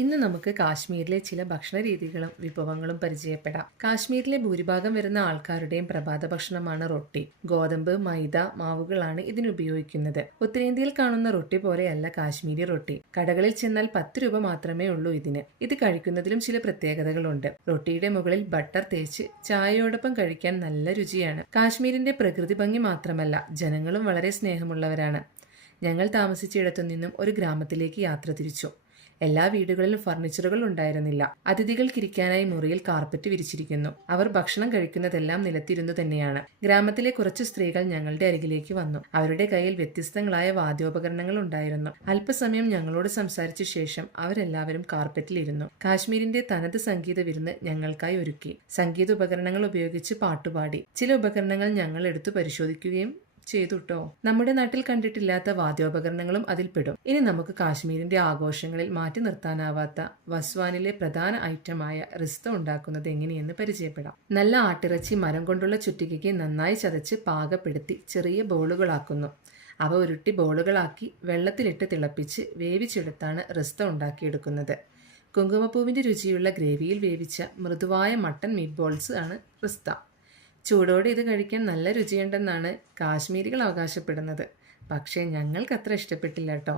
ഇന്ന് നമുക്ക് കാശ്മീരിലെ ചില ഭക്ഷണ രീതികളും വിഭവങ്ങളും പരിചയപ്പെടാം. കാശ്മീരിലെ ഭൂരിഭാഗം വരുന്ന ആൾക്കാരുടെയും പ്രഭാത ഭക്ഷണമാണ് റൊട്ടി. ഗോതമ്പ്, മൈദ മാവുകളാണ് ഇതിനുപയോഗിക്കുന്നത്. ഉത്തരേന്ത്യയിൽ കാണുന്ന റൊട്ടി പോലെയല്ല കാശ്മീരി റൊട്ടി. കടകളിൽ ചെന്നാൽ 10 രൂപ മാത്രമേ ഉള്ളൂ ഇതിന്. ഇത് കഴിക്കുന്നതിലും ചില പ്രത്യേകതകളുണ്ട്. റൊട്ടിയുടെ മുകളിൽ ബട്ടർ തേച്ച് ചായയോടൊപ്പം കഴിക്കാൻ നല്ല രുചിയാണ്. കാശ്മീരിന്റെ പ്രകൃതി ഭംഗി മാത്രമല്ല, ജനങ്ങളും വളരെ സ്നേഹമുള്ളവരാണ്. ഞങ്ങൾ താമസിച്ചിടത്തു നിന്നും ഒരു ഗ്രാമത്തിലേക്ക് യാത്ര തിരിച്ചു. എല്ലാ വീടുകളിലും ഫർണിച്ചറുകൾ ഉണ്ടായിരുന്നില്ല. അതിഥികൾക്കിരിക്കാനായി മുറിയിൽ കാർപ്പറ്റ് വിരിച്ചിരിക്കുന്നു. അവർ ഭക്ഷണം കഴിക്കുന്നതെല്ലാം നിലത്തിരുന്നു തന്നെയാണ്. ഗ്രാമത്തിലെ കുറച്ച് സ്ത്രീകൾ ഞങ്ങളുടെ അരികിലേക്ക് വന്നു. അവരുടെ കയ്യിൽ വ്യത്യസ്തങ്ങളായ വാദ്യോപകരണങ്ങൾ ഉണ്ടായിരുന്നു. അല്പസമയം ഞങ്ങളോട് സംസാരിച്ച ശേഷം അവരെല്ലാവരും കാർപ്പറ്റിലിരുന്നു. കാശ്മീരിന്റെ തനത് സംഗീത വിരുന്ന് ഞങ്ങൾക്കായി ഒരുക്കി. സംഗീത ഉപകരണങ്ങൾ ഉപയോഗിച്ച് പാട്ടുപാടി. ചില ഉപകരണങ്ങൾ ഞങ്ങൾ എടുത്തു പരിശോധിക്കുകയും ചെയ്തുട്ടോ. നമ്മുടെ നാട്ടിൽ കണ്ടിട്ടില്ലാത്ത വാദ്യോപകരണങ്ങളും അതിൽപ്പെടും. ഇനി നമുക്ക് കാശ്മീരിന്റെ ആഘോഷങ്ങളിൽ മാറ്റി നിർത്താനാവാത്ത വസ്വാനിലെ പ്രധാന ഐറ്റമായ റിസ്ത ഉണ്ടാക്കുന്നത് എങ്ങനെയെന്ന് പരിചയപ്പെടാം. നല്ല ആട്ടിറച്ചി മരം കൊണ്ടുള്ള ചുറ്റികയ്ക്ക് നന്നായി ചതച്ച് പാകപ്പെടുത്തി ചെറിയ ബോളുകളാക്കുന്നു. അവ ഉരുട്ടി ബോളുകളാക്കി വെള്ളത്തിലിട്ട് തിളപ്പിച്ച് വേവിച്ചെടുത്താണ് റിസ്ത ഉണ്ടാക്കിയെടുക്കുന്നത്. കുങ്കുമപ്പൂവിന്റെ രുചിയുള്ള ഗ്രേവിയിൽ വേവിച്ച മൃദുവായ മട്ടൺ മീറ്റ് ബോൾസ് ആണ് റിസ്ത. ചൂടോടെ ഇത് കഴിക്കാൻ നല്ല രുചിയുണ്ടെന്നാണ് കാശ്മീരികൾ അവകാശപ്പെടുന്നത്. പക്ഷേ ഞങ്ങൾക്ക് അത്ര ഇഷ്ടപ്പെട്ടില്ല കേട്ടോ.